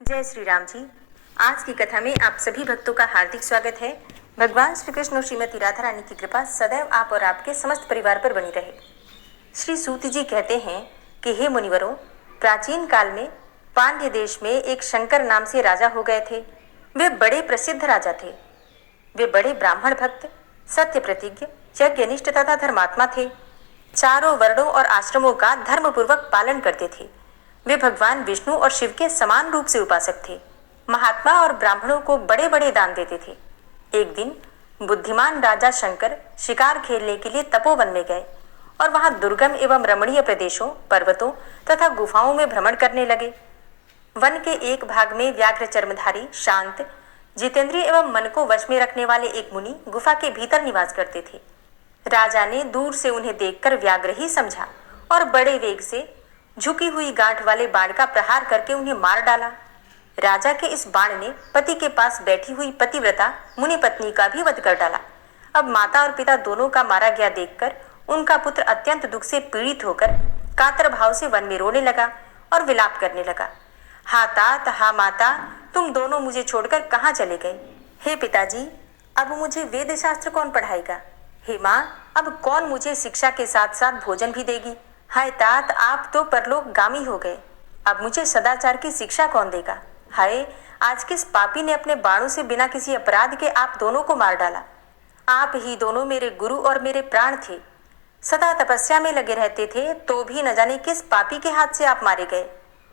जय श्री राम जी। आज की कथा में आप सभी भक्तों का हार्दिक स्वागत है। भगवान श्री कृष्ण और श्रीमती राधा रानी की कृपा सदैव आप और आपके समस्त परिवार पर बनी रहे। श्री सूत जी कहते हैं कि हे मुनिवरों, प्राचीन काल में पांड्य देश में एक शंकर नाम से राजा हो गए थे। वे बड़े प्रसिद्ध राजा थे। वे बड़े ब्राह्मण भक्त, सत्य प्रतिज्ञ, यज्ञनिष्ठ तथा धर्मात्मा थे। चारों वर्णों और आश्रमों का धर्मपूर्वक पालन करते थे। वे भगवान विष्णु और शिव के समान रूप से उपासक थे। महात्मा और ब्राह्मणों को बड़े बड़े दान देते थे। एक दिन बुद्धिमान राजा शंकर शिकार खेलने के लिए तपोवन में गए और वहां दुर्गम एवं रमणीय प्रदेशों, पर्वतों तथा गुफाओं में भ्रमण करने लगे। वन के एक भाग में व्याघ्र चर्मधारी, शांत, जितेंद्रिय एवं मन को वश में रखने वाले एक मुनि गुफा के भीतर निवास करते थे। राजा ने दूर से उन्हें देखकर व्याघ्र ही समझा और बड़े वेग से झुकी हुई गांठ वाले बाण का प्रहार करके उन्हें मार डाला। राजा के इस बाण ने पति के पास बैठी हुई पतिव्रता मुनि पत्नी का भी वध कर डाला। अब माता और पिता दोनों का मारा गया देखकर उनका पुत्र अत्यंत दुख से पीड़ित होकर कातर भाव से वन में रोने लगा और विलाप करने लगा। हा तात, हा माता, तुम दोनों मुझे छोड़कर कहाँ चले गए? हे पिताजी, अब मुझे वेद शास्त्र कौन पढ़ाएगा? हे माँ, अब कौन मुझे शिक्षा के साथ साथ भोजन भी देगी? हाय तात, आप तो परलोकगामी हो गए। अब मुझे सदाचार की शिक्षा कौन देगा? हाय, आज किस पापी ने अपने बाणों से बिना किसी अपराध के आप दोनों को मार डाला? आप ही दोनों मेरे गुरु और मेरे प्राण थे। सदा तपस्या में लगे रहते थे, तो भी न जाने किस पापी के हाथ से आप मारे गए।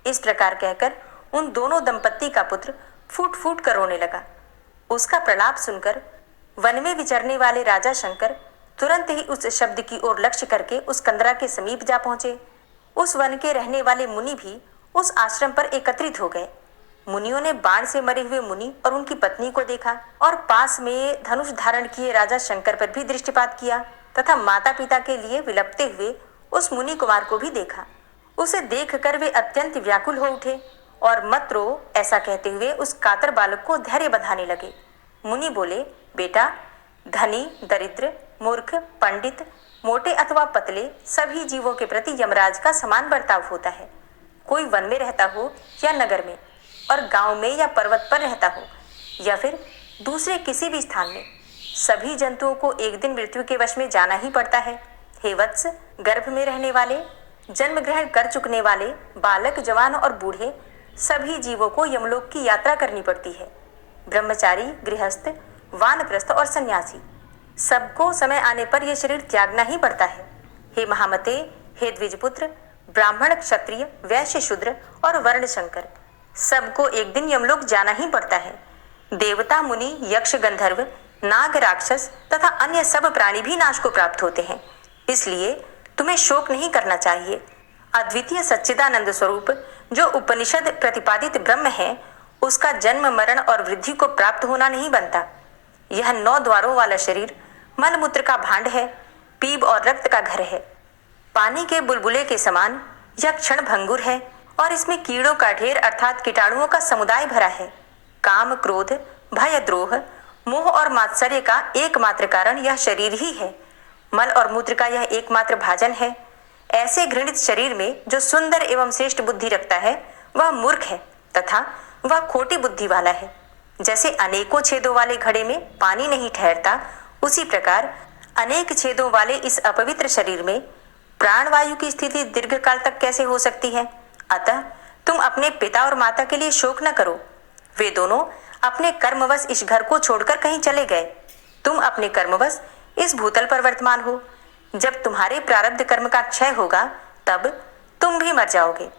इस प्रकार कहकर उन दोनों दंपत्ति का पुत्र फूट फूट कर रोने लगा। उसका प्रलाप सुनकर वन में विचरने वाले राजा शंकर तुरंत ही उस शब्द की ओर लक्ष्य करके उस कंदरा के समीप जा पहुंचे। उस वन के रहने वाले मुनि भी उस आश्रम पर एकत्रित हो गए। मुनियों ने बाण से मरे हुए मुनि और उनकी पत्नी को देखा और पास में धनुष धारण किए राजा शंकर पर भी दृष्टिपात किया तथा माता पिता के लिए विलपते हुए उस मुनि कुमार को भी देखा। उसे देखकर वे अत्यंत व्याकुल हो उठे और मत रो, ऐसा कहते हुए उस कातर बालक को धैर्य बंधाने लगे। मुनि बोले, बेटा, धनी, दरिद्र, मूर्ख, पंडित, मोटे अथवा पतले, सभी जीवों के प्रति यमराज का समान बर्ताव होता है। कोई वन में रहता हो या नगर में, और गांव में या पर्वत पर रहता हो या फिर दूसरे किसी भी स्थान में, सभी जंतुओं को एक दिन मृत्यु के वश में जाना ही पड़ता है। हे वत्स, गर्भ में रहने वाले, जन्म ग्रहण कर चुकने वाले, बालक, जवान और बूढ़े, सभी जीवों को यमलोक की यात्रा करनी पड़ती है। ब्रह्मचारी, गृहस्थ, वानप्रस्थ और सन्यासी, सबको समय आने पर यह शरीर त्यागना ही पड़ता है। हे महामते, हे द्विजपुत्र, ब्राह्मण, क्षत्रिय, वैश्य, शूद्र और वर्ण शंकर, सबको एक दिन यमलोक जाना ही पड़ता है। देवता, मुनि, यक्ष, गंधर्व, नाग, राक्षस तथा अन्य सब प्राणी भी नाश को प्राप्त होते हैं। इसलिए तुम्हें शोक नहीं करना चाहिए। अद्वितीय सच्चिदानंद स्वरूप जो उपनिषद प्रतिपादित ब्रह्म है, उसका जन्म, मरण और वृद्धि को प्राप्त होना नहीं बनता। यह 9 द्वारों वाला शरीर मलमूत्र का भांड है, पीप और रक्त का घर है। पानी के बुलबुले के समान यह क्षण भंगुर है और इसमें कीड़ों का ढेर अर्थात कीटाणुओं का समुदाय भरा है। काम, क्रोध, भय, द्रोह, मोह और मात्सर्य का एकमात्र कारण यह शरीर ही है। मल और मूत्र का यह एकमात्र भाजन है। ऐसे घृणित शरीर में जो सुंदर एवं श्रेष्ठ बुद्धि रखता है, वह मूर्ख है तथा वह खोटी बुद्धि वाला है। जैसे अनेकों छेदों वाले घड़े में पानी नहीं ठहरता, उसी प्रकार अनेक छेदों वाले इस अपवित्र शरीर में प्राणवायु की स्थिति दीर्घकाल तक कैसे हो सकती है? अतः तुम अपने पिता और माता के लिए शोक न करो। वे दोनों अपने कर्मवश इस घर को छोड़कर कहीं चले गए। तुम अपने कर्मवश इस भूतल पर वर्तमान हो। जब तुम्हारे प्रारब्ध कर्म का क्षय होगा, तब तुम भी मर जाओगे।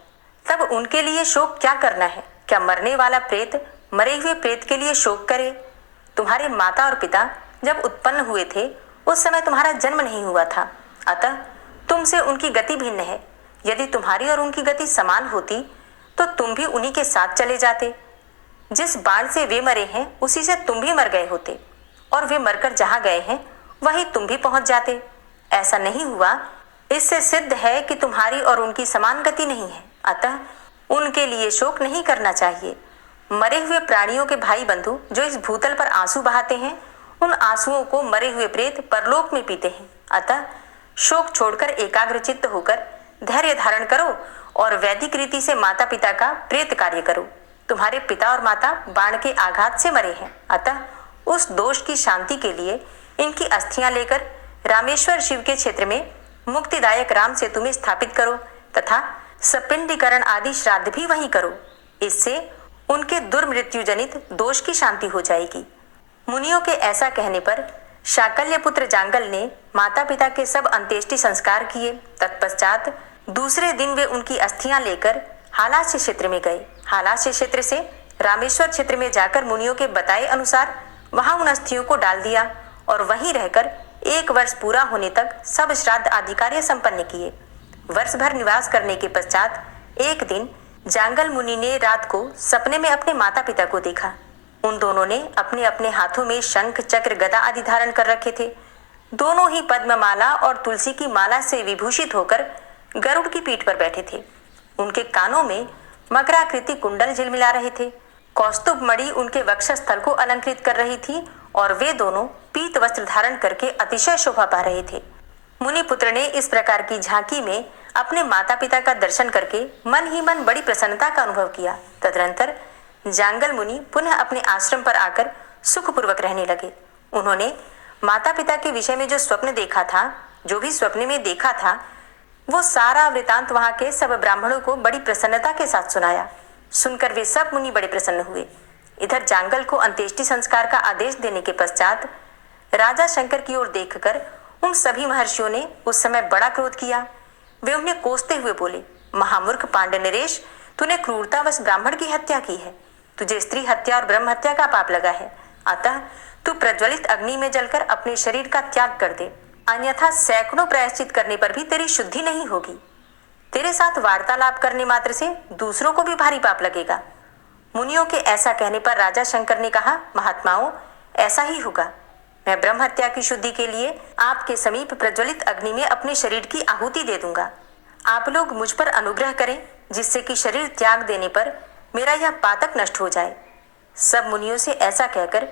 तब उनके लिए शोक क्या करना है? क्या मरने वाला प्रेत मरे हुए प्रेत के लिए शोक करे? तुम्हारे माता और पिता जब उत्पन्न हुए थे, उस समय तुम्हारा जन्म नहीं हुआ था, अतः तुमसे उनकी गति भिन्न है। यदि तुम्हारी और उनकी गति समान होती, तो तुम भी उन्हीं के साथ चले जाते। जिस बाण से वे मरे हैं, उसी से तुम भी मर गए होते, और वे मरकर जहां गए हैं, वहीं तुम भी पहुंच जाते। ऐसा नहीं हुआ। इससे सिद्ध है कि तुम्हारी और उनकी समान गति नहीं है, अतः उनके लिए शोक नहीं करना चाहिए। मरे हुए प्राणियों के भाई बंधु जो इस भूतल पर आंसू बहाते हैं, उन आंसुओं को मरे हुए प्रेत परलोक में पीते हैं। अतः शोक छोड़कर एकाग्र चित्त होकर धैर्य धारण करो और वैदिक रीति से माता पिता का प्रेत कार्य करो। तुम्हारे पिता और माता बाण के आघात से मरे हैं, अतः उस दोष की शांति के लिए इनकी अस्थियां लेकर रामेश्वर शिव के क्षेत्र में मुक्तिदायक राम सेतु में स्थापित करो तथा सपिंडीकरण आदि श्राद्ध भी वहीं करो। इससे उनके दुर्मृत्यु जनित दोष की शांति हो जाएगी। मुनियों के ऐसा कहने पर शाकल्य पुत्र जांगल ने माता पिता के सब अंत्येष्टि संस्कार किए। तत्पश्चात दूसरे दिन वे उनकी अस्थियां लेकर हालास्य क्षेत्र में गए। हालास्य क्षेत्र से रामेश्वर क्षेत्र में जाकर मुनियों के बताए अनुसार वहां उन अस्थियों को डाल दिया और वहीं रहकर 1 वर्ष पूरा होने तक सब श्राद्ध आदि कार्य संपन्न किए। वर्ष भर निवास करने के पश्चात एक दिन जांगल मुनि ने रात को सपने में अपने माता पिता को देखा। उन दोनों ने अपने अपने हाथों में शंख चक्र गदा आदि धारण कर रखे थे। दोनों ही पद्ममाला और तुलसी की माला से विभूषित होकर गरुड़ की पीठ पर बैठे थे। उनके कानों में मकराकृति कुंडल झिलमिला रहे थे। कौस्तुभ मणि उनके वक्षस्थल को अलंकृत कर रही थी और वे दोनों पीत वस्त्र धारण करके अतिशय शोभा पा रहे थे। मुनि पुत्र ने इस प्रकार की झांकी में अपने माता पिता का दर्शन करके मन ही मन बड़ी प्रसन्नता का अनुभव किया। तदनंतर जांगल मुनि पुनः अपने आश्रम पर आकर सुखपूर्वक रहने लगे। उन्होंने माता पिता के विषय में जो स्वप्न देखा था, जो भी स्वप्न में देखा था, वो सारा वृतांत वहां के सब ब्राह्मणों को बड़ी प्रसन्नता के साथ सुनाया। सुनकर वे सब मुनि बड़े प्रसन्न हुए। इधर जांगल को अंत्येष्टि संस्कार का आदेश देने के पश्चात राजा शंकर की ओर देखकर उन सभी महर्षियों ने उस समय बड़ा क्रोध किया। वे उन्हें कोसते हुए बोले, महामूर्ख पांड्य नरेश, तूने क्रूरतावश ब्राह्मण की हत्या की है। तुझे स्त्री हत्या और ब्रह्म हत्या का पाप लगा है। अतः तू प्रज्वलित अग्नि में जलकर अपने शरीर का त्याग कर दे, अन्यथा सैकड़ों प्रायश्चित करने पर भी तेरी शुद्धि नहीं होगी। तेरे साथ वार्तालाप करने मात्र से दूसरों को भी भारी पाप लगेगा। मुनियों के ऐसा कहने पर राजा शंकर ने कहा, महात्माओं, ऐसा ही होगा। मैं ब्रह्म हत्या की शुद्धि के लिए आपके समीप प्रज्वलित अग्नि में अपने शरीर की आहुति दे दूंगा। आप लोग मुझ पर अनुग्रह करें, जिससे कि शरीर त्याग देने पर मेरा यह पातक नष्ट हो जाए। सब मुनियों से ऐसा कहकर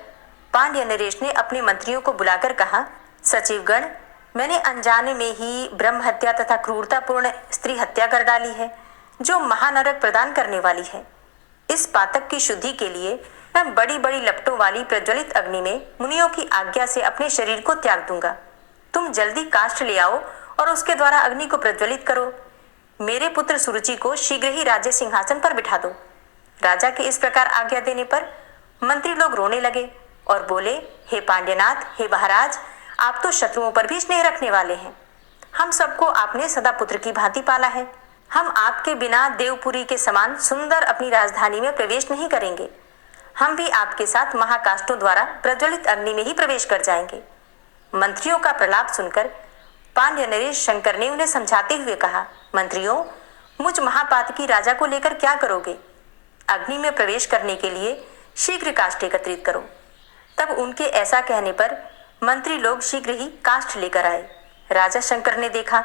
पांड्य नरेश ने अपने मंत्रियों को बुलाकर कहा, सचिवगण, मैंने अनजाने में ही ब्रह्म हत्या तथा क्रूरतापूर्ण स्त्री हत्या कर डाली है, जो महानरक प्रदान करने वाली है। इस पातक की शुद्धि के लिए मैं बड़ी बड़ी लपटों वाली प्रज्वलित अग्नि में मुनियों की आज्ञा से अपने शरीर को त्याग दूंगा। तुम जल्दी काष्ठ ले आओ और उसके द्वारा अग्नि को प्रज्वलित करो। मेरे पुत्र सुरुचि को शीघ्र ही राज्य सिंहासन पर बिठा दो। राजा के इस प्रकार आज्ञा देने पर मंत्री लोग रोने लगे और बोले, हे पांड्यनाथ, हे महाराज, आप तो शत्रुओं पर भी स्नेह रखने वाले हैं। हम सबको आपने सदा पुत्र की भांति पाला है। हम आपके बिना देवपुरी के समान सुंदर अपनी राजधानी में प्रवेश नहीं करेंगे। हम भी आपके साथ महाकाष्ठों द्वारा प्रज्वलित अग्नि में ही प्रवेश कर जाएंगे। मंत्रियों का प्रलाप सुनकर पांड्य नरेश शंकर ने उन्हें समझाते हुए कहा, मंत्रियों, मुझ महापातकी राजा को लेकर क्या करोगे? अग्नि में प्रवेश करने के लिए शीघ्र काष्ठ एकत्रित करो। तब उनके ऐसा कहने पर मंत्री लोग शीघ्र ही काष्ठ लेकर आए। राजा शंकर ने देखा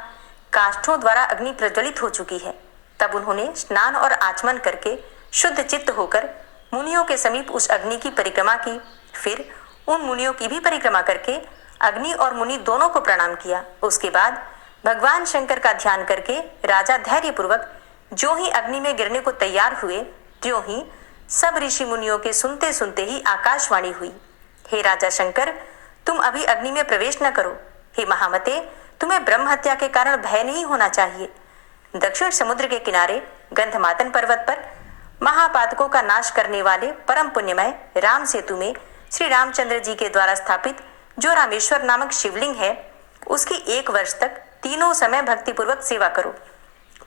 काष्ठों द्वारा अग्नि प्रज्वलित हो चुकी है। तब उन्होंने स्नान और आचमन करके शुद्ध चित्त होकर मुनियों के समीप उस अग्नि की परिक्रमा की। फिर उन मुनियों की भी परिक्रमा करके अग्नि और मुनि दोनों को प्रणाम किया। उसके बाद भगवान शंकर का ध्यान करके राजा धैर्यपूर्वक जो ही अग्नि में गिरने को तैयार हुए, त्यों ही सब ऋषि मुनियों के सुनते सुनते ही आकाशवाणी हुई, हे राजा शंकर, तुम अभी अग्नि में प्रवेश न करो। हे महामते, तुम्हें ब्रह्म हत्या के कारण भय नहीं होना चाहिए। दक्षिण समुद्र के किनारे गंधमादन पर्वत पर महापातकों का नाश करने वाले परम पुण्यमय राम सेतु में श्री रामचंद्र जी के द्वारा स्थापित जो रामेश्वर नामक शिवलिंग है, उसकी 1 वर्ष तक तीनों समय भक्तिपूर्वक सेवा करो।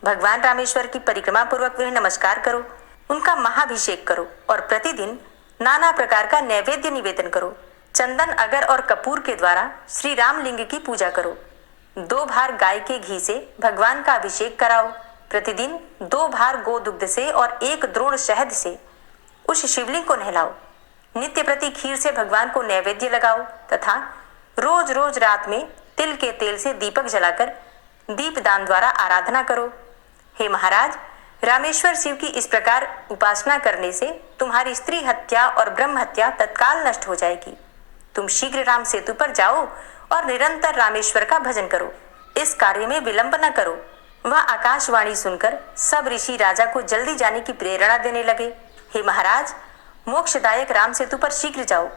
भगवान रामेश्वर की परिक्रमा पूर्वक उन्हें नमस्कार करो, उनका महाभिषेक करो और प्रतिदिन नाना प्रकार का नैवेद्य निवेदन करो। चंदन, अगर और कपूर के द्वारा श्री रामलिंग की पूजा करो। 2 भार गाय के घी से भगवान का अभिषेक कराओ। प्रतिदिन 2 भार गोदुग्ध से और 1 द्रोण शहद से उस शिवलिंग को नहलाओ। नित्य प्रति खीर से भगवान को नैवेद्य लगाओ तथा रोज रोज रात में तिल के तेल से दीपक जलाकर दीपदान द्वारा आराधना करो। हे महाराज, रामेश्वर शिव की इस प्रकार उपासना करने से तुम्हारी स्त्री हत्या और ब्रह्म हत्या तत्काल नष्ट हो जाएगी। तुम शीघ्र राम सेतु पर जाओ और निरंतर रामेश्वर का भजन करो। इस कार्य में विलंब न करो। वह आकाशवाणी सुनकर सब ऋषि राजा को जल्दी जाने की प्रेरणा देने लगे। हे महाराज, मोक्षदायक राम सेतु पर शीघ्र जाओ।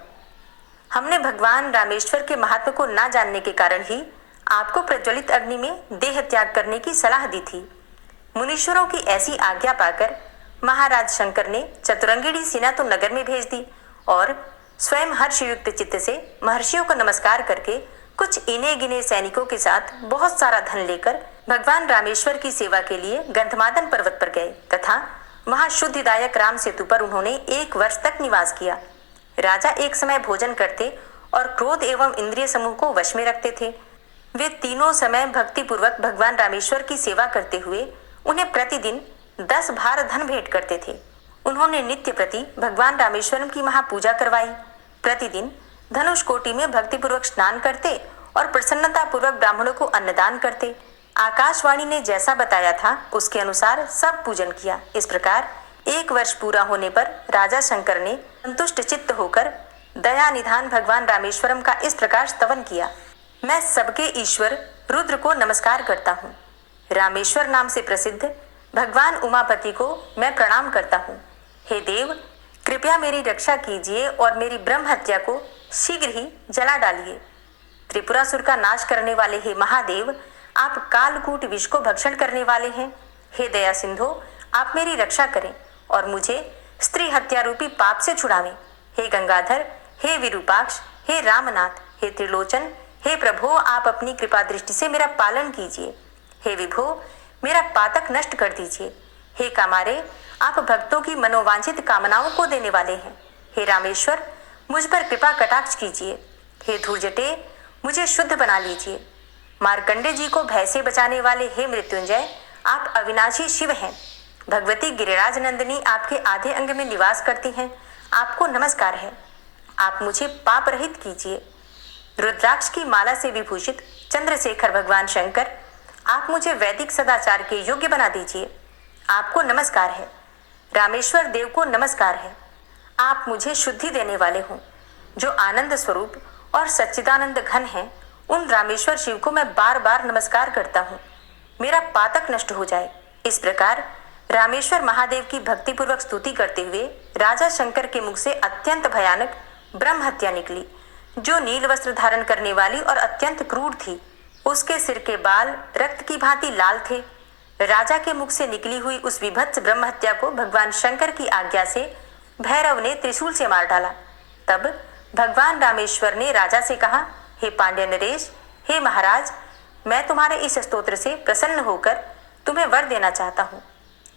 हमने भगवान रामेश्वर के महात्म को ना जानने के कारण ही आपको प्रज्वलित अग्नि में देह त्याग करने की सलाह दी थी। मुनीश्वरों की ऐसी आज्ञा पाकर महाराज शंकर ने चतुरंगिणी सेना तो नगर में भेज दी और स्वयं हर्षयुक्त चित्त से महर्षियों को नमस्कार करके कुछ इने गिने सैनिकों के साथ बहुत सारा धन लेकर भगवान रामेश्वर की सेवा के लिए गंधमादन पर्वत पर गए तथा वहां शुद्धिदायक राम सेतु पर उन्होंने 1 वर्ष तक निवास किया। राजा एक समय भोजन करते और क्रोध एवं इंद्रिय समूह को वश में रखते थे। वे तीनों समय भक्ति पूर्वक भगवान रामेश्वर की सेवा करते हुए उन्हें प्रतिदिन 10 भार धन भेंट करते थे। उन्होंने नित्य प्रति भगवान रामेश्वरम की महापूजा करवाई। प्रतिदिन धनुष कोटि में भक्तिपूर्वक स्नान करते और प्रसन्नता पूर्वक ब्राह्मणों को अन्नदान करते। आकाशवाणी ने जैसा बताया था उसके अनुसार सब पूजन किया। इस प्रकार 1 वर्ष पूरा होने पर राजा शंकर ने संतुष्ट चित्त होकर दया निधान भगवान रामेश्वरम का इस प्रकार स्तवन किया। मैं सबके ईश्वर रुद्र को नमस्कार करता हूँ। रामेश्वर नाम से प्रसिद्ध भगवान उमापति को मैं प्रणाम करता हूँ। हे देव, कृपया मेरी रक्षा कीजिए और मेरी ब्रह्म हत्या को शीघ्र ही जला डालिए। त्रिपुरासुर का नाश करने वाले हे महादेव, आप कालकूट विष को भक्षण करने वाले हैं। हे दया सिंधु, आप मेरी रक्षा करें और मुझे स्त्री हत्या रूपी पाप से छुड़ावें। हे गंगाधर, हे विरूपाक्ष, हे रामनाथ, हे त्रिलोचन, हे प्रभो, आप अपनी कृपा दृष्टि से मेरा पालन कीजिए। हे विभो, मेरा पातक नष्ट कर दीजिए। हे कामारे, आप भक्तों की मनोवांछित कामनाओं को देने वाले हैं। हे रामेश्वर, मुझ पर कृपा कटाक्ष कीजिए। हे धूर्जटे, मुझे शुद्ध बना लीजिए। मार्कंडे जी को भय से बचाने वाले हे मृत्युंजय, आप अविनाशी शिव हैं। भगवती गिरिराज नंदिनी आपके आधे अंग में निवास करती हैं। आपको नमस्कार है। आप मुझे पाप रहित कीजिए। रुद्राक्ष की माला से विभूषित चंद्रशेखर भगवान शंकर, आप मुझे वैदिक सदाचार के योग्य बना दीजिए। आपको नमस्कार है। रामेश्वर देव को नमस्कार है। आप मुझे शुद्धि देने वाले हो। जो आनंद स्वरूप और सच्चिदानंद घन हैं, उन रामेश्वर शिव को मैं बार बार नमस्कार करता हूँ। मेरा पातक नष्ट हो जाए। इस प्रकार रामेश्वर महादेव की भक्तिपूर्वक स्तुति करते हुए राजा शंकर के मुख से अत्यंत भयानक ब्रह्म हत्या निकली, जो नील वस्त्र धारण करने वाली और अत्यंत क्रूर थी। उसके सिर के बाल रक्त की भांति लाल थे। राजा के मुख से निकली हुई उस विभत्स ब्रह्म हत्या को भगवान शंकर की आज्ञा से भैरव ने त्रिशूल से मार डाला। तब भगवान रामेश्वर ने राजा से कहा, हे पांड्य नरेश, हे महाराज, मैं तुम्हारे इस स्तोत्र से प्रसन्न होकर तुम्हें वर देना चाहता हूँ।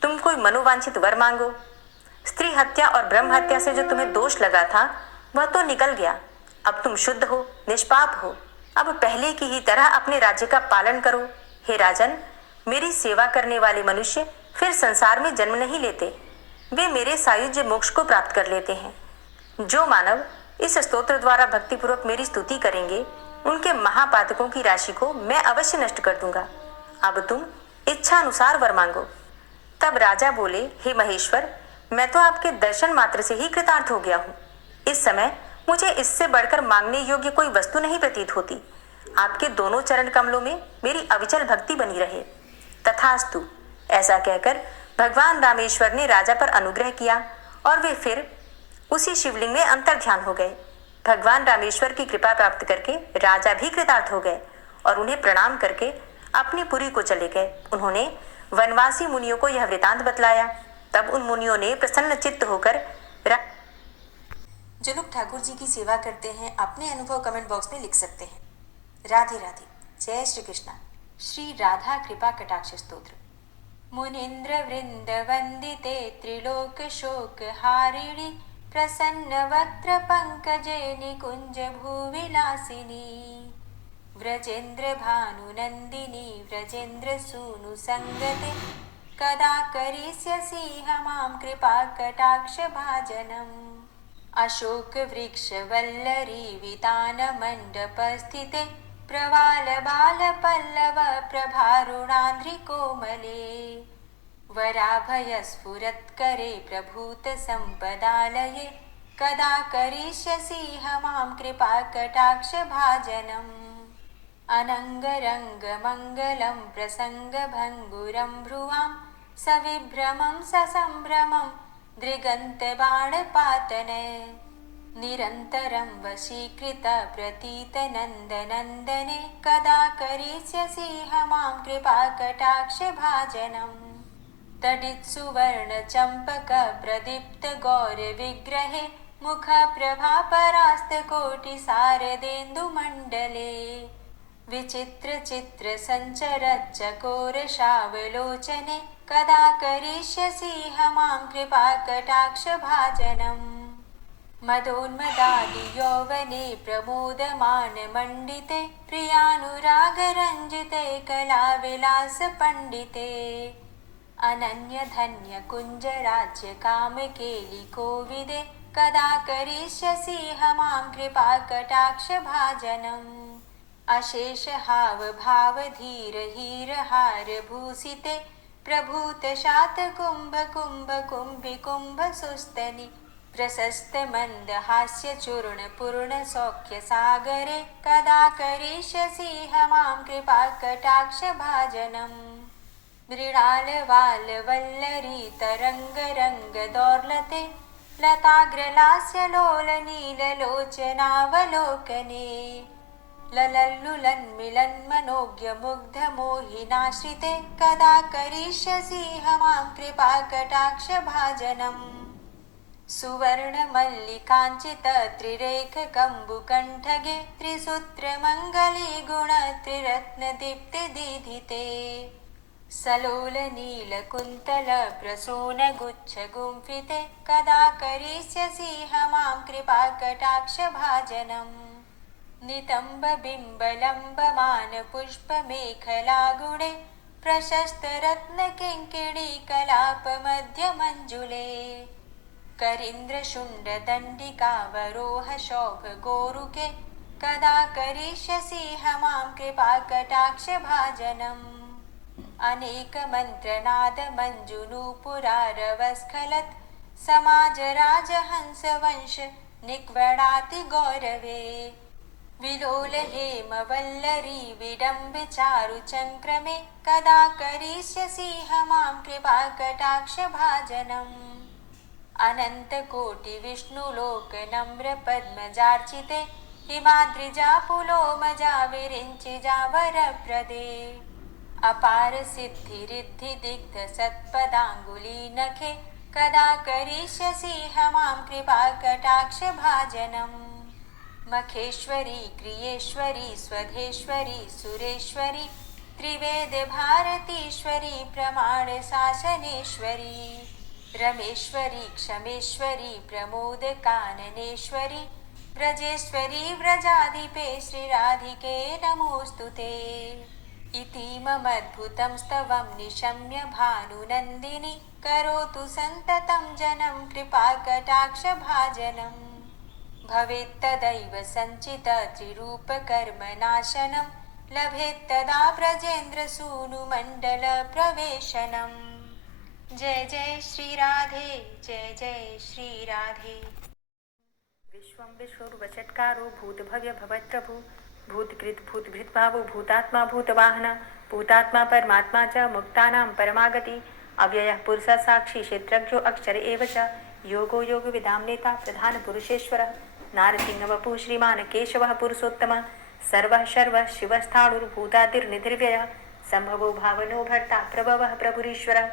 तुम कोई मनोवांछित वर मांगो। स्त्री हत्या और ब्रह्म हत्या से जो तुम्हें दोष लगा था वह तो निकल गया। अब तुम शुद्ध हो, निष्पाप हो। अब पहले की ही तरह अपने राज्य का पालन करो। हे राजन, मेरी सेवा करने वाले मनुष्य फिर संसार में जन्म नहीं लेते। वे मेरे सायुज्य मोक्ष को प्राप्त कर लेते हैं। जो मानव इस स्तोत्र द्वारा भक्तिपूर्वक मेरी स्तुति करेंगे, उनके महापातकों की राशि को मैं अवश्य नष्ट कर दूंगा। अब तुम इच्छा अनुसार वर मांगो। तब राजा बोले, हे महेश्वर, मैं तो आपके दर्शन मात्र से ही कृतार्थ हो गया हूँ। इस समय मुझे इससे बढ़कर मांगने योग्य कोई वस्तु नहीं प्रतीत होती। आपके दोनों चरण कमलों में मेरी अविचल भक्ति बनी रहे। तथास्तु। ऐसा कहकर भगवान रामेश्वर ने राजा पर अनुग्रह किया और वे फिर उसी शिवलिंग में अंतर्ध्यान हो गए। भगवान रामेश्वर की कृपा प्राप्त करके राजा भी कृतार्थ हो गए और उन्हें प्रणाम करके अपनी पुरी को चले गए। उन्होंने वनवासी मुनियों को यह वृतांत बतलाया। तब उन मुनियों ने प्रसन्न चित्त होकर जो लोग ठाकुर जी की सेवा करते हैं अपने अनुभव कमेंट बॉक्स में लिख सकते हैं। राधे राधे। जय श्री कृष्णा। श्री राधा कृपा कटाक्ष स्तोत्र। मुनीन्द्र वृंद वंदिते त्रिलोक शोक हारिणी प्रसन्न वक्त्र पंकजे निकुंज भूविलासिनी व्रजेन्द्र भानुनंदिनी व्रजेन्द्र सूनु संगते कदा करिष्यसि मां कृपा कटाक्ष भाजनम्। अशोक वृक्ष वल्लरी वितान मंडप स्थिते प्रवाल बाल पल्लव प्रभारुणान्द्रि कोमले वराभय स्फुरत्करे प्रभूत संपदालये कदा करिष्यसि मां कृपा कटाक्ष भाजनम्। अनंगरंग मंगलम प्रसंग भंगुरं भ्रुवां सविभ्रमं ससंभ्रमं दृगन्तबाणपातने निरन्तरं वशीकृत प्रतीतनन्दनन्दने कदा करिष्यसि मां कृपाकटाक्षभाजनम् तडित्सुवर्णचम्पकप्रदीप्तगौरविग्रहे मुखप्रभापरास्तकोटिसारदेन्दुमण्डले विचित्रचित्रसञ्चरच्चकोरशावलोचने कदा करिष्यसि मां कृपाकटाक्षभाजनम् मदोन्मदादियौवने प्रमोदमानमण्डिते प्रियानुरागरञ्जिते कलाविलासपण्डिते अनन्यधन्यकुञ्जराज्यकामकेलिकोविदे कदा करिष्यसि मां कृपाकटाक्षभाजनम् अशेषहावभावधीरहीरहारभूषिते प्रभूतशातकुम्भकुम्भकुम्भिकुम्भसुस्तनि प्रशस्तमन्दहास्यचूर्णपूर्णसौख्यसागरे कदा करिष्यसि मां कृपाकटाक्षभाजनम् मृणालवालवल्लरीतरङ्गरङ्गदौर्लते लताग्रलास्यलोलनीललोचनावलोकने ललल्लुलन्मिलन्मनोज्ञमुग्धमोहिनाश्रिते कदा करिष्यसि मां कृपाकटाक्षभाजनम् सुवर्णमल्लिकाञ्चितत्रिरेखकम्बुकण्ठगे त्रिसूत्रमङ्गलीगुणत्रिरत्नदीप्तिदीधिते सलोलनीलकुन्तलप्रसूनगुच्छगुम्फिते कदा करिष्यसि मां कृपाकटाक्षभाजनम् नितम्बबिम्बलम्बमानपुष्पमेखलागुणे प्रशस्तरत्नकिङ्किणीकलापमध्यमञ्जुले करीन्द्रशुण्डदण्डिकावरोहशोभगोरुके कदा करिष्यसि मां कृपाकटाक्षभाजनम् अनेकमन्त्रनादमञ्जुनूपुरारवस्खलत् समाजराजहंसवंश निक्वणाति गौरवे विलोलहेमवल्लरी विडम्बिचारुचङ्क्रमे कदा करिष्यसि मां कृपाकटाक्षभाजनम् अनन्तकोटिविष्णुलोकनम्रपद्मजार्चिते हिमाद्रिजापुलोमजा विरिञ्चिजावरप्रदे अपारसिद्धिरिद्धिदिग्धसत्पदाङ्गुलीनखे कदा करिष्यसि मां कृपाकटाक्षभाजनम् मखेश्वरी क्रियेश्वरी स्वधेश्वरी सुरेश्वरी त्रिवेदभारतीश्वरी प्रमाणशासनेश्वरी रमेश्वरी क्षमेश्वरी प्रमोदकाननेश्वरी व्रजेश्वरी व्रजाधिपे श्रीराधिके नमोऽस्तु ते इतीममद्भुतं स्तवं निशम्य भानुनन्दिनी करोतु सन्ततं जनं कृपाकटाक्षभाजनम् भवेत्तदैव सञ्चितत्रिरूपकर्मनाशनं लभेत्तदा ब्रजेन्द्रसूनुमण्डलप्रवेशनम् जय जय श्री राधे जय जय श्री राधे। विश्वं विष्णुर्वचत्कारो भूतभव्य भवत्प्रभु भूतकृत भूतभृद्भावो भूतात्मा भूतवाहन भूतात्मा परमात्मा च मुक्तानां परमागति अव्ययः पुरुषः साक्षी क्षेत्रज्ञो अक्षर एव च योगो योगविदां नेता प्रधानपुरुषेश्वरः नारसिंहवपुः श्रीमान् केशवः पुरुषोत्तमः सर्वः शर्वः शिवस्थाणुर्भूतादिर्निधिर्व्ययः सम्भवो भावनो भर्ता प्रभवः प्रभुरीश्वरः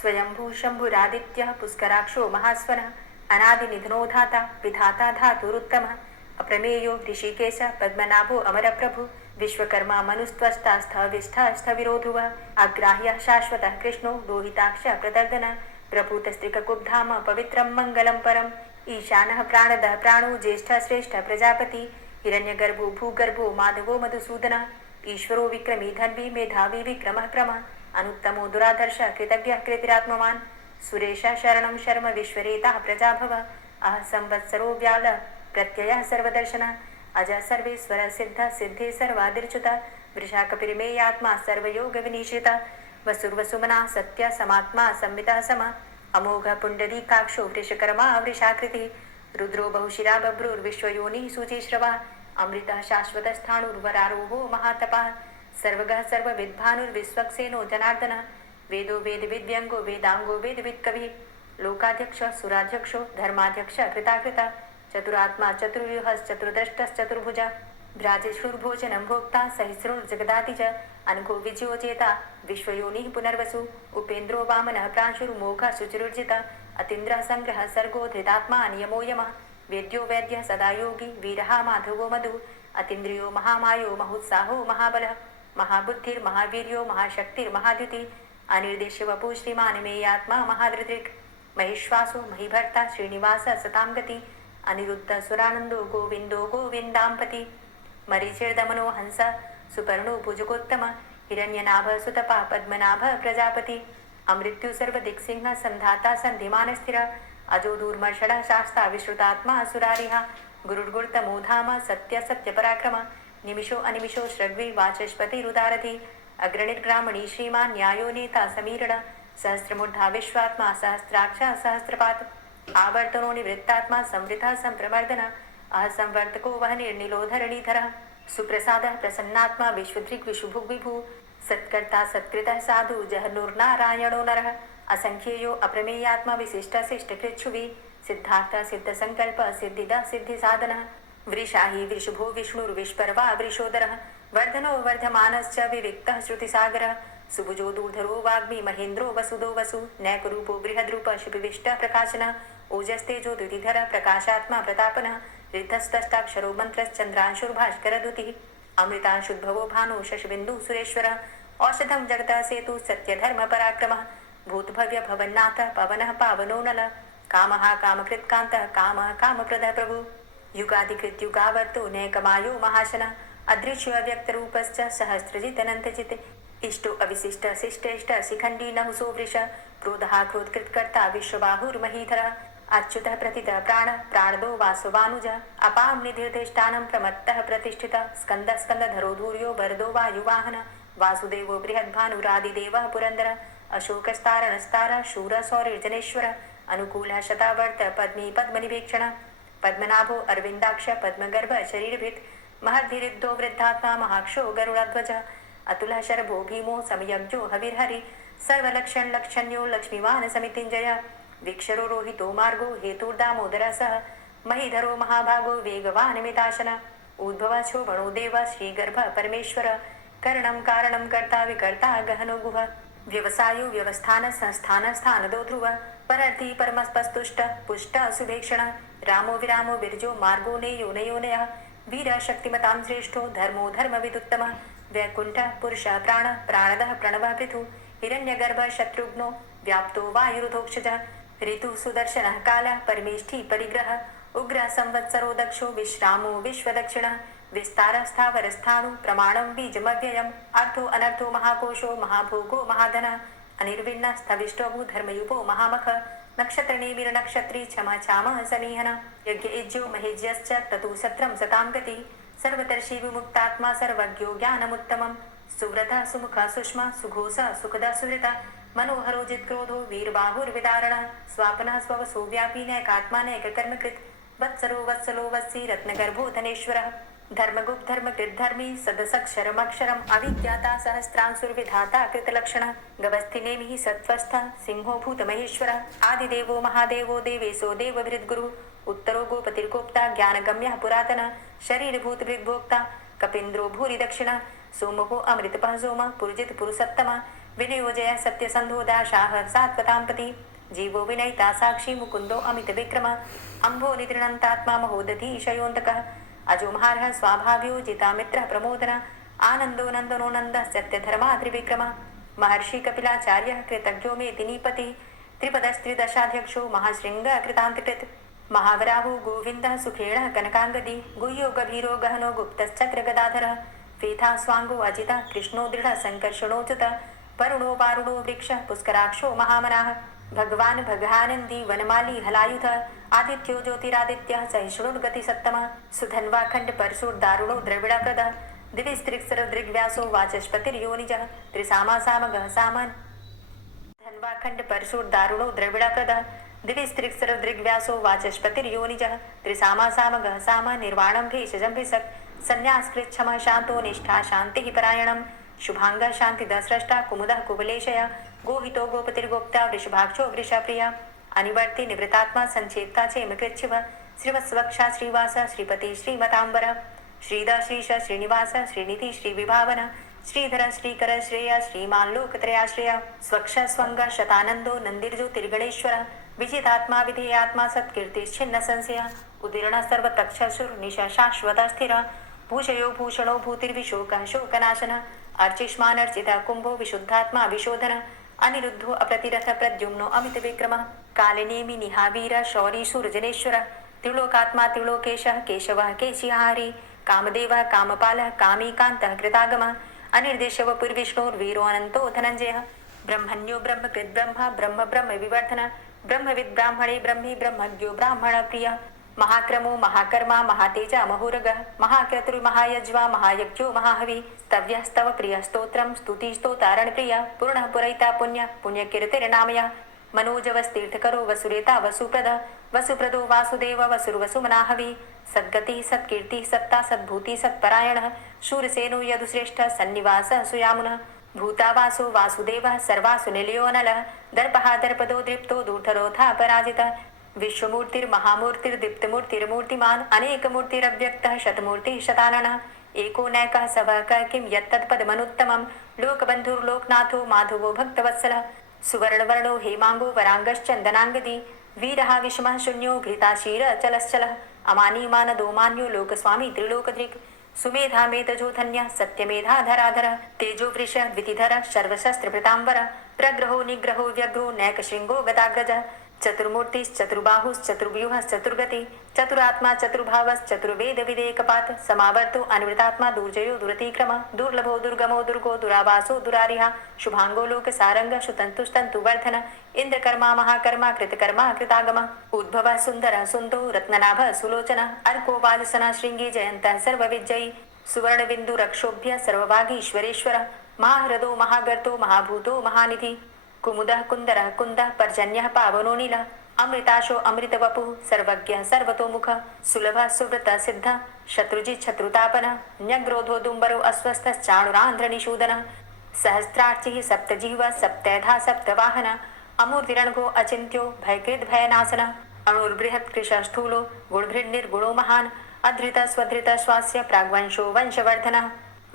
स्वयंभू शम्भुरादित्यः पुष्कराक्षो महास्वनः अनादिनिधनो धाता विधाता धातुरुत्तमः अप्रमेयो ऋषिकेश पद्मनाभो अमरप्रभु विश्वकर्मा मनुस्त्वष्टा स्थविष्ठस्थविरोधुवः अग्राह्यः शाश्वतः कृष्णो लोहिताक्षः प्रदर्दनः प्रभूतस्त्रिककुब्धाम पवित्रं मङ्गलं परम् ईशानः प्राणदः प्राणो ज्येष्ठः श्रेष्ठः प्रजापति हिरण्यगर्भो भूगर्भो माधवो मधुसूदनः ईश्वरो विक्रमी धन्वी मेधावी विक्रमः क्रमः अनुत्तमो दुराधर्षः कृतज्ञः कृतिरात्मवान् सुरेशः शरणं शर्म विश्वरेताः प्रजाभव अह संवत्सरो व्यालः प्रत्ययः सर्वदर्शनः अजः सर्वेश्वरः सिद्धः सिद्धे सर्वादिर्च्युतः वृषाकपिरिमेयात्मा सर्वयोगविनिश्रितः वसुर्वसुमना सत्य समात्मा संवितः समः अमोघ पुण्डरीकाक्षो वृषकर्मा वृषाकृतिः रुद्रो बहुशिरा बभ्रुर्विश्वयोनिः शुचिश्रवः अमृतः शाश्वतस्थाणुर्वरारोहो महातपः सर्वगः सर्वविद्भानुर्विश्वक्सेनो जनार्दनः वेदो वेदविद्व्यङ्गो वेदाङ्गो वेदवित्कविः लोकाध्यक्ष सुराध्यक्ष धर्माध्यक्ष कृताकृत चतुरात्मा चतुर्व्यूहश्चतुर्द्रष्टश्चतुर्भुज भ्राजश्रुर्भोजनं भोक्ता सहिस्रुर्जगदातिज अनको विजयो चेता विश्वयोनिः पुनर्वसु उपेन्द्रो वामनः प्रांशुर्मोघः शुचिरुर्जित अतीन्द्रः संग्रहः सर्गो धृतात्मा नियमो यमः वेद्यो वैद्यः सदा योगी वीरः माधवो मधु अतीन्द्रियो महामायो महोत्साहो महाबलः महाबुद्धिर्महावीर्यो महाशक्तिर्महाद्युति अनिर्देश्य वपु श्रीमान् मेयात्मा महादृदृक् महेश्वासो महीभर्ता श्रीनिवास सतां गति अनिरुद्ध सुरानन्दो गोविन्दो गोविन्दाम्पति मरीचिर्दमनो हंस सुपर्णो भुजगोत्तम हिरण्यनाभ सुतपा पद्मनाभ प्रजापति अमृत्यु सर्वदिक्सिंह संधाता संधिमान स्थिर अजो दूर्मर्षण शास्ता विश्रुतात्मा सुरारिः गुरुर्गुर्तमोधाम सत्य सत्य पराक्रम निमिषो अनिमिषो श्रग्वी वाचस्पतिरुदारथि अग्रणिर्ग्रामणी श्रीमान् न्यायो नेता समीरण सहस्रमूर्धा विश्वात्मा सहस्राक्ष सहस्रपात् आवर्तनो निवृत्तात्मा संवृतः संप्रमर्दन असंवर्तको वह निर्निलोधरणीधरः सुप्रसादः प्रसन्नात्मा विश्वदृक् विशुभुग् विभु सत्कर्ता सत्कृतः साधु जहनुर्नारायणो नरः असंख्येयो अप्रमेयात्मा विशिष्ट शिष्टकृच्छुवि सिद्धार्थ सिद्ध संकल्प सिद्धिद सिद्धि साधनः वृषाहि वृषभो विष्णुर्विष्पर्वा वृषोदरः वर्धनो वर्धमानश्च विविक्तः श्रुतिसागरः सुभुजो दूर्धरो वाग्मी महेन्द्रो वसुदो वसु नैकरूपो बृहद्रूप शिपिविष्ट प्रकाशनः ओजस्तेजो द्युतिधर प्रकाशात्मा प्रतापनः रिद्धस्तष्टाक्षरो मन्त्रश्चन्द्रांशुर्भास्करद्युतिः अमृतांशुद्भवो भानु शशबिन्दु सुरेश्वरः औषधं जगतः सेतु सत्यधर्म पराक्रमः भूतभव्य भवन्नाथ पवनः पावनो नल कामः कामकृत्कान्तः कामः कामप्रदः प्रभु युगाधिकृत युगावर्तो नैकमायो महाशनः अदृश्यो अव्यक्तरूपश्च सहस्रजितनन्तजित् इष्टो अविशिष्ट शिष्टेष्ट शिखण्डी नहुसो वृष क्रोधः क्रोधकृत्कर्ता विश्वबाहुर्महीधरः अच्युतः प्रतितः प्राणदो वासवानुज अपां निधिर्धिष्ठानं प्रमत्तः प्रतिष्ठितः स्कन्दः स्कन्दधरो धूर्यो वरदो वायुवाहनः वासुदेवो बृहद्भानुरादिदेवः पुरन्दरः अशोकस्तारणस्तारः शूरः सौरिर्जनेश्वरः अनुकूलः शतावर्त पद्मी पद्मनिभीक्षणः पद्मनाभो अरविन्दाक्ष पद्मगर्भ शरीरभृत् महद्धिरिद्धो वृद्धात्मा महाक्षो गरुडध्वजः अतुलः शरभो भीमो समयज्ञो हविर्हरि सर्वलक्षण्यो लक्ष्मीवान् समितिञ्जयः वीक्षरो रोहितो मार्गो हेतुर्दामोदरः सः महीधरो महाभागो वेगवान् मिताशनः उद्भवः शोभनो देवः श्रीगर्भ परमेश्वरः करणं कारणं कर्ता विकर्ता गहनो गुह व्यवसायो व्यवस्थान संस्थान स्थानदो ध्रुव परर्थी परमस्पस्तुष्ट पुष्ट सुभेक्षण रामो विरामो विरजो मार्गो नेयो नयोनयः वीर शक्तिमतां श्रेष्ठो धर्मो धर्मविदुत्तम वैकुण्ठ पुरुष प्राणदः प्रणवः पृथु हिरण्यगर्भ शत्रुघ्नो व्याप्तो वायुरुधोक्षजः ऋतु सुदर्शनः कालः परमेष्ठी परिग्रह उग्र संवत्सरो दक्षो विश्रामो विश्वदक्षिणः विस्तार स्थावर स्थाणु प्रमाणं बीजमव्ययम् अर्थो अनर्थो महाकोशो महाभोगो महाधनः अनिर्विण्ण स्थविष्टभू धर्मयुपो महामख नक्षत्रनेमिर नक्षत्री क्षमा क्षामः समीहन यज्ञ इज्यो महेज्यश्च ततु सत्रं सतां गति सर्वदर्शी विमुक्तात्मा सर्वज्ञो ज्ञानमुत्तमं सुव्रतः सुमुखः सुष्मा सुघोषः सुखदः सुहृतः मनोहरो जित्क्रोधो वीरबाहुर्विदारणः स्वापनः स्ववसो व्यापी नैकात्मा नैककर्मकृत् वत्सरो वत्सलो वत्सी रत्नगर्भो धनेश्वरः धर्मगुप्त धर्मकृद्धर्मी सदसक्षरमक्षरम् अविज्ञाता सहस्रांशुर्विधाता कृतलक्षणः गवस्थिनेमिः सत्त्वस्थः सिंहो भूतमहेश्वरः आदिदेवो महादेवो देवेशो देवभृद्गुरुः उत्तरो गोपतिर्गोप्ता ज्ञानगम्यः पुरातनः शरीरभूतभृद्भोक्ता कपीन्द्रो भूरि दक्षिणः सोमो अमृतपः सोमः पुरुजित पुरुषोत्तमः विनयोजय सत्यसन्धो दाशाः सात्वताम्पति जीवो विनयिता साक्षी मुकुन्दो अमित विक्रम अम्भो निद्रणन्तात्मा महोदधी शयोन्तकः अजो महारः स्वाभाव्यो जितामित्रः प्रमोदन आनन्दो नन्दनो नन्दः सत्यधर्मा त्रिविक्रम महर्षि कपिलाचार्यः कृतज्ञो मेदिनीपति त्रिपदस्त्रिदशाध्यक्षो महाशृङ्गः कृतान्तकृत् महावराहो गोविन्दः सुखेणः कनकाङ्गदी गुह्यो गभीरो गहनो गुप्तश्चक्रगदाधरः फेथा स्वाङ्गो अजितः कृष्णो दृढः सङ्कर्षणोच्युतः वरुणो वारुणो वृक्षः पुष्कराक्षो महामनाः भगवान् भगानन्दी वनमाली हलायुधः आदित्यो ज्योतिरादित्यः सहिष्णुर्गतिसत्तमः सुधन्वाखण्ड परशुर्दारुणो द्रविडप्रदः दिविस्त्रिक्सरदृग्व्यासो वाचस्पतिर्योनिजः त्रिसामासामगः सामन् धन्वाखण्ड परशुर्दारुणो द्रविडप्रदः दिविस्त्रिक्सरदृग्व्यासो वाचस्पतिर्योनिजः त्रिसामासामगः साम निर्वाणं भेषजं भिषक् संन्यासकृच्छमः शान्तो निष्ठा शान्तिः परायणम् शुभांगः शान्तिदः स्रष्टा कुमुदः कुवलेशय गोहितो गोपतिर्गोप्ता वृषभाक्षो वृषप्रिया अनिवर्ति निवृतात्मा संचेता चेमकृच्छिव श्रीवत्सवक्षा श्रीवास श्रीपति श्रीमतांबर श्रीद श्रीश श्रीनिवास श्रीनिधि श्रीविभावन श्रीधर श्रीकर श्रेय श्रीमान लोकत्रयाश्रय स्वक्ष स्वंग शतानंदो नंदिर्ज्योतिर्गणेश्वर विजितात्मा विधेयात्मा सत्कीर्तिश्छिन्न संशय उदीर्ण सर्वतक्षसुर निश शाश्वत स्थिर भूषयो भूषणो भूतिर्विशोक शोकनाशन अर्चिष्मानर्चिता कुंभो विशुद्धात्मा विशोधन अनिरुद्धो अप्रतिरथ प्रद्युम्नो अमित विक्रम कालिनेमि निहावीर शौरी सूर्जनेश्वर त्रिलोकात्मा त्रिलोकेशः केशवः केशिहारी कामदेवः कामपालः कामीकान्तः कृतागम अनिर्देशव पुर्विष्णुर्वीरो अनंतो धनंजयः ब्रह्मण्यो ब्रह्मकृद् ब्रह्म ब्रह्म ब्रह्म विवर्धन ब्रह्मविद् ब्राह्मणे ब्रह्मी ब्रह्मज्ञो ब्राह्मण प्रिय महाक्रमो महाकर्मा महातेजा महोरगः महाक्रतुर्महायज्वा महायज्ञो महाहवि स्तव्यस्तव प्रिय स्तोत्रम स्तुति स्तोतारण प्रिय पूर्ण पुरैता पुण्य पुण्यकीर्तिर्नामय मनोजवस्तीर्थकरो वसुरेता वसुप्रद वसुप्रदो वासुदेव वसुर्वसुमनाहवि सद्गति सत्कीर्ति सत्ता सद्भूति सत्परायण शूरसेनो यदुश्रेष्ठ सन्निवास सुयामुन भूतावासो वासुदेवः सर्वासु निलयोनलः दर्पः दर्पदो दृप्तो दूर्धरोधा पराजितः विश्वमूर्तिर्महामूर्तिर्दीप्तमूर्तिर्मूर्तिमान् अनेकमूर्तिरव्यक्तः शतमूर्तिः शताननः एको नैकः सवः क किं यत्तत्पदमनुत्तमं लोकबन्धुर्लोकनाथो माधवो भक्तवत्सलः सुवर्णवर्णो हेमाङ्गो वराङ्गश्चन्दनाङ्गदी वीरः विषमः शून्यो घृताशीरचलश्चलः अमानीमानदोमान्यो लोकस्वामी त्रिलोकदृक् सुमेधा मेधजो धन्यः सत्यमेधाधराधर तेजो वृष द्वितिधर सर्वशस्त्रभृताम्बर प्रग्रहो निग्रहो व्यग्रो नैकशृङ्गो गदाग्रज चतुर्मूर्तिश्चतुर्बाहुश्चतुर्व्यूहश्चतुर्गति चतुरात्मा चतुर्भावश्चतुर्वेद विदेकपात समावर्तो अनिवृतात्मा दुर्जयो दुरतिक्रम दुर्लभो दुर्गमो दुर्गो दुरावासो दुरारिहा शुभांगो लोक सारंग सुतंतुस्तंतु वर्धन इंद्रकर्मा महाकर्मा कृतकर्मा कृतागम उद्भव सुंदर सुंदो रत्ननाभ सुलोचन अर्को वाजसन श्रृंगी जयंत सर्वविजयी सुवर्ण बिंदु रक्षोभ्य सर्वभागीश्वरेश्वर महाहृदो महागर्तो महाभूतो महानिधि कुमुदः कुंदरः कुंदः पर्जन्यः पावनो नीलः अमृताशो अमृतवपुः सर्वज्ञः सर्वतोमुख सुलभः सुव्रतः सिद्धः शत्रुजित् शत्रुतापनः न्यग्रोधो दुम्बरो अस्वस्थश्चाणुरान्ध्रनिषूदनः सहस्रार्चिः सप्तजिह्वः सप्तैधा सप्तवाहनः अमूर्तिरणघो अचिन्त्यो भयकृद्भयनाशनः अणुर्बृहत्कृशः स्थूलो गुणभृन्निर्गुणो महान् अधृतः स्वधृतः स्वास्य प्राग्वंशो वंशवर्धनः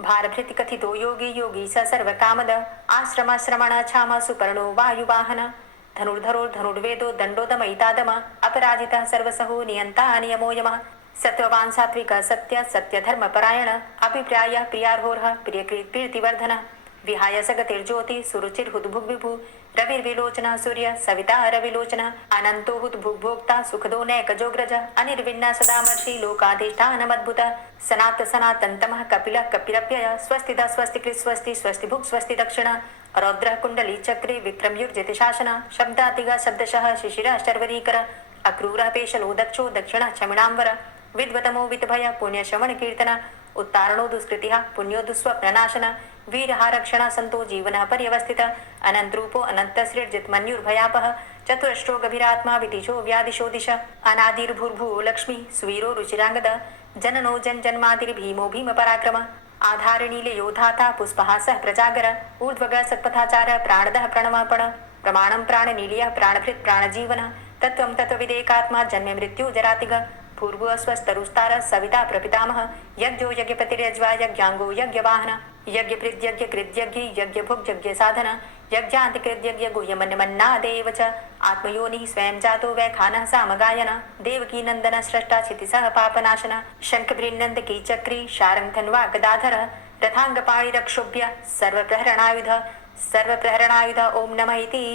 भारभृति कथितो योगी योगी स सर्वकामद आश्रम श्रमण छाम सुपर्णो वायुवाहन धनुर्धरो धनुर्वेदो दंडोदमयितादम अपराजितः सर्वसहो नियंता नियमो यमः सत्ववान् सात्विक सत्य सत्यधर्मपरायण अभिप्राय प्रियार्होर्ह प्रियकृत् प्रीतिवर्धन विहाय सगतिर्ज्योति सुरुचिर्हुद्भुग्विभु रविर्विलोचन सूर्य सविता रविलोचन अनंतो हुद्भुग्भोक्ता सुखदो नैकजोग्रज अनिर्विण्ण सदामर्षि लोकाधिष्ठानमद्भुत सनात सनातन्तमः कपिलः कपिरप्यय स्वस्तिदा स्वस्तिकृत् स्वस्ति स्वस्तिभुक् स्वस्ति दक्षिण रौद्रः कुण्डली चक्रे विक्रमयुर्जितशासन शब्दातिगा शब्दशः शिशिरः शर्वरीकर अक्रूरः पेशलो दक्षो दक्षिणः क्षमिणाम्बर विद्वतमो वितभय पुण्यश्रवण कीर्तन उत्तारणो दुष्कृतिः पुण्यो दुःस्वप्ननाशन वीरः रक्षण संतो जीवनः पर्यवस्थित अनंतरूपो अनन्तसृर्जित मन्युर्भयापः चतुरष्ट्रो गभीरात्मा विदिशो व्यादिशो दिश अनादिर्भूर्भुवो लक्ष्मी सुवीरो रुचिरांगद जननो जन्मादिर्भीमो भीम पराक्रम आधारनीले योधाता पुष्पहासः प्रजागर ऊर्ध्वग सत्पथाचार प्राणदः प्रणवापण प्रमाणं प्राणनीलियः प्राणभृत् प्राणजीवन तत्त्वं तत्त्वविदेकात्मा जन्म मृत्यु जरातिग भूर्भुवस्वस्तरुस्तार सविता प्रपितामह यज्ञो यज्ञपतिर्यज्वा यज्ञांगो यज्ञवाहन यज्ञभृद्यज्ञ कृद्यज्ञ यज्ञभुग्यज्ञ साधन यज्ञान्तिकृद्यज्ञ गुह्यमन्यमन्नादेव च आत्मयोनिः स्वयं जातो वैखानः सामगायन देवकी नन्दन स्रष्टा क्षितिसः पापनाशन शङ्खभृन्नन्दकी चक्री शारङ्गधन्वा गदाधरः रथाङ्गपाणिरक्षोभ्य सर्वप्रहरणायुध ओम नमः इति।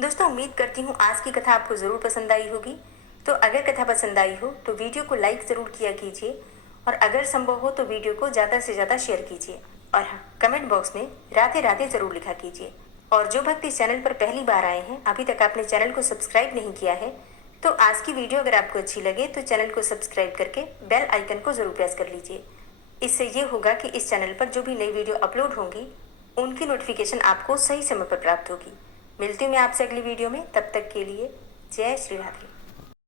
दोस्तों, उम्मीद करती हूँ आज की कथा आपको ज़रूर पसंद आई होगी। तो अगर कथा पसंद आई हो तो वीडियो को लाइक ज़रूर किया कीजिए और अगर संभव हो तो वीडियो को ज़्यादा से ज़्यादा शेयर कीजिए और हाँ, कमेंट बॉक्स में राधे राधे ज़रूर लिखा कीजिए। और जो भक्त इस चैनल पर पहली बार आए हैं, अभी तक आपने चैनल को सब्सक्राइब नहीं किया है, तो आज की वीडियो अगर आपको अच्छी लगे तो चैनल को सब्सक्राइब करके बेल आइकन को ज़रूर प्रेस कर लीजिए। इससे ये होगा कि इस चैनल पर जो भी नई वीडियो अपलोड होंगी उनकी नोटिफिकेशन आपको सही समय पर प्राप्त होगी। मिलती हूँ मैं आपसे अगली वीडियो में, तब तक के लिए जय श्री राधे।